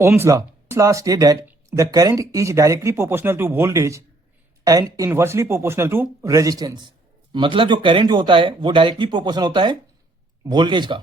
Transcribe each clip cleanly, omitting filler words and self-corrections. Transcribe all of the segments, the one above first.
Ohm's law states that the current is directly proportional to voltage and inversely proportional to resistance. मतलब जो current जो होता है वो डायरेक्टली प्रोपोर्शनल होता है वोल्टेज का,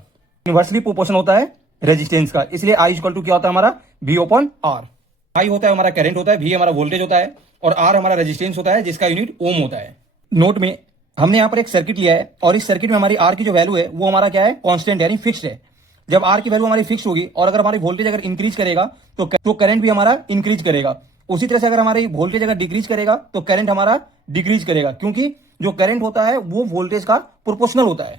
इनवर्सली प्रोपोर्शनल होता है रेजिस्टेंस का। इसलिए आई इक्वल टू क्या होता है हमारा V अपॉन आर। आई होता है हमारा करंट होता है, V हमारा वोल्टेज होता है और आर हमारा रेजिस्टेंस होता है जिसका यूनिट ओम होता है। नोट में हमने यहाँ पर एक सर्किट लिया है और इस सर्किट में हमारी आर की जो वैल्यू है वो हमारा क्या है, कॉन्स्टेंट यानी फिक्स्ड है। जब आर की वैल्यू हमारी फिक्स होगी और अगर हमारी वोल्टेज अगर इंक्रीज करेगा तो करंट भी हमारा इंक्रीज करेगा। उसी तरह से अगर हमारी वोल्टेज अगर डिक्रीज करेगा तो करंट हमारा डिक्रीज करेगा, क्योंकि जो करंट होता है वो वोल्टेज का प्रोपोर्शनल होता है।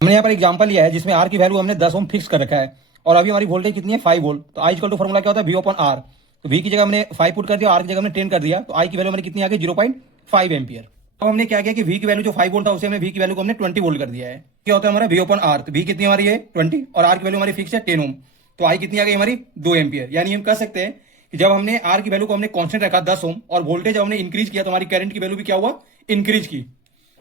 हमने यहाँ पर एग्जांपल लिया है जिसमें आर की वैल्यू हमने 10 ओम फिक्स कर रखा है और अभी हमारी वोल्टेज कितनी है 5 वोल्ट। तो आई इक्वल टू फॉर्मूला क्या होता है V अपॉन आर। तो V की जगह हमने 5 पुट कर दिया, आर की जगह हमने 10 कर दिया, तो आई की वैल्यू हमारी कितनी आ गई 0.5 एम्पियर। अब हमने क्या किया कि V की वैल्यू जो 5 वोल्ट था उसे हमने V की वैल्यू को हमने 20 वोल्ट कर दिया है। क्या होता है हमारा V अपॉन आर। तो V कितनी हमारी है 20 और आर की वैल्यू हमारी फिक्स है 10 ओम। तो आई कितनी आ गई हमारी 2 एम्पियर। यानी हम कह सकते हैं कि जब हमने आर की वैल्यू को हमने कांस्टेंट रखा 10 ओम और वोल्टेज जब हमने इंक्रीज किया तो हमारी करंट की वैल्यू भी क्या हुआ, इंक्रीज की।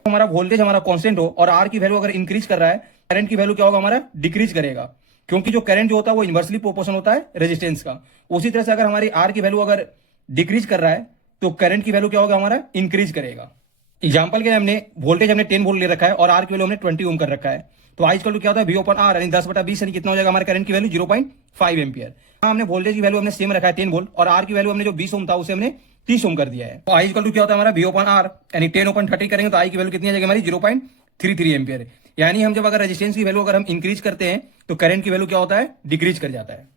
हमारा वोल्टेज हमारा कांस्टेंट हो और आर की वैल्यू अगर इंक्रीज कर रहा है, करंट की वैल्यू क्या होगा हमारा डिक्रीज करेगा, क्योंकि जो करंट जो होता है वो इनवर्सली प्रोपोर्शनल होता है रेजिस्टेंस का। उसी तरह से अगर हमारी आर की वैल्यू अगर डिक्रीज कर रहा है तो करंट की वैल्यू क्या होगा हमारा इंक्रीज करेगा। एग्जाम्पल के लिए हमने वोल्टेज हमने 10 वोल्ट ले रखा है और आर की वैल्यू हमने 20 ओम कर रखा है। तो आई इक्वल टू क्या होता है V अपॉन आर, यानी 10/20 यानी कितना हो जाएगा हमारे करंट की वैल्यू 0.5 एम्पियर। हमने वोल्टेज की वैल्यू हमने सेम रखा है 10 वोल्ट और आर की वैल्यू हमने जो 20 ओम था उसे हमने 30 ओम कर दिया है। तो आई इक्वल टू क्या होता है हमारा V अपॉन आर, यानी 10 ओपन 30 करेंगे तो आई की वैल्यू कितनी आ जाएगी हमारी 0.33 एम्पियर। यानी हम जब अगर रेजिस्टेंस की वैल्यू अगर हम इंक्रीज करते हैं तो करंट की वैल्यू क्या होता है डिक्रीज कर जाता है।